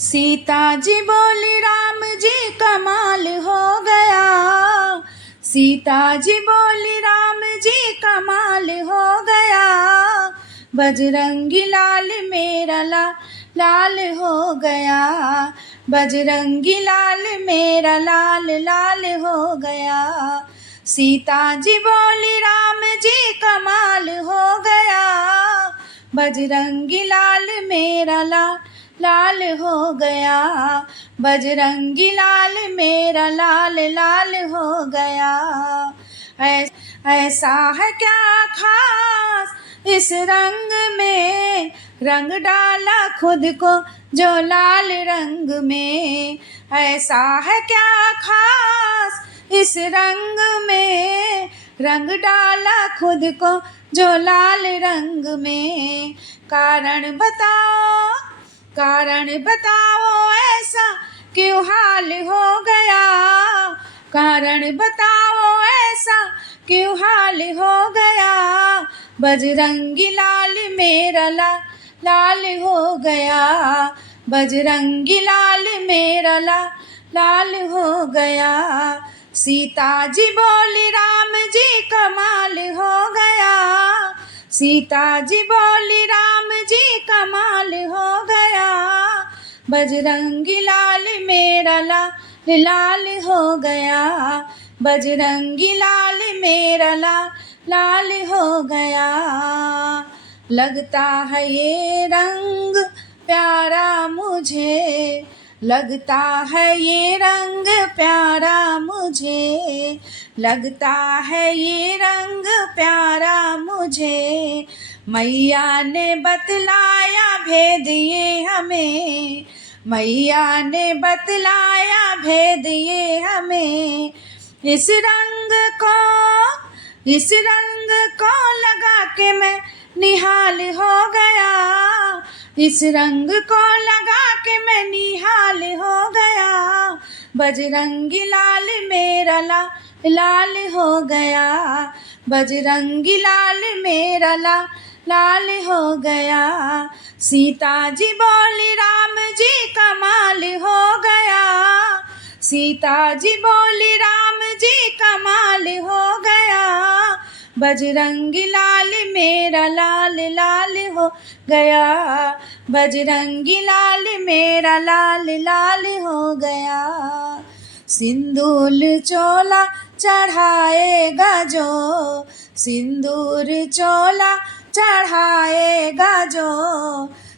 सीता जी बोली राम जी कमाल हो गया। सीता जी बोली राम जी कमाल हो गया। बजरंगी लाल मेरा लाल हो गया। बजरंगी लाल मेरा लाल हो गया। सीता जी बोली राम जी कमाल हो गया। बजरंगी लाल मेरा लाल हो गया। बजरंगी लाल मेरा लाल हो गया। ऐसा है क्या खास इस रंग में, रंग डाला खुद को जो लाल रंग में। ऐसा है क्या खास इस रंग में, रंग डाला खुद को जो लाल रंग में। कारण बताओ ऐसा क्यों हाल हो गया। कारण बताओ ऐसा क्यों हाल हो गया। बजरंगी लाल मेरा लाल हो गया। बजरंगी लाल मेरा लाल हो गया। सीता जी बोली राम जी कमाल हो गया। सीता जी बोली राम जी कमाल हो गया। बजरंगी लाल मेरा लाल हो गया। बजरंगी लाल मेरा लाल हो गया। लगता है ये रंग प्यारा मुझे, लगता है ये रंग प्यारा मुझे, लगता है ये रंग प्यारा मुझे। मैया ने बतलाया भेद ये हमें, मैया ने बतलाया भेद ये हमें। इस रंग को लगा के मैं निहाल हो गया। इस रंग को लगा के मैं निहाल हो गया। बजरंगी लाल मेरा लाल हो गया। बजरंगी लाल मेरा लाल हो गया। सीता जी बोली राम जी कमाल हो गया। सीता जी बोली राम जी कमाल हो गया। बजरंगी लाल मेरा लाल हो गया। बजरंगी लाल मेरा लाल हो गया। सिंदूर चोला चढ़ाएगा जो, सिंदूर चोला चढ़ाएगा जो,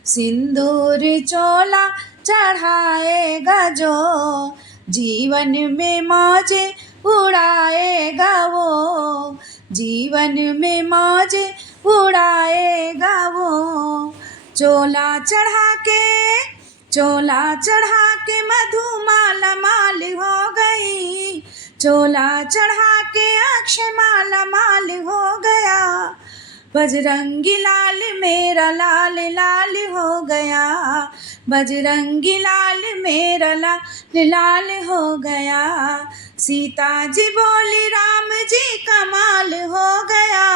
सिंदूर चोला चढ़ाएगा जो, जीवन में मौजे उड़ाएगा वो, जीवन में मौजे उड़ाएगा वो। चोला चढ़ा के मधुमाला माल हो गई। चोला चढ़ा के अक्षय माला माल हो गया। बजरंगी लाल मेरा लाल हो गया। बजरंगी लाल मेरा लाल हो गया। सीता जी बोली राम जी कमाल हो गया।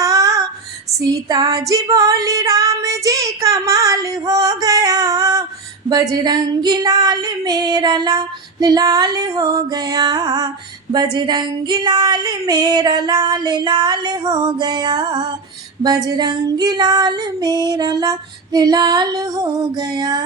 सीता जी बोली राम जी कमाल हो गया। बजरंगी लाल मेरा लाल हो गया। बजरंगी लाल मेरा लाल हो गया। बजरंगी लाल मेरा लाल हो गया।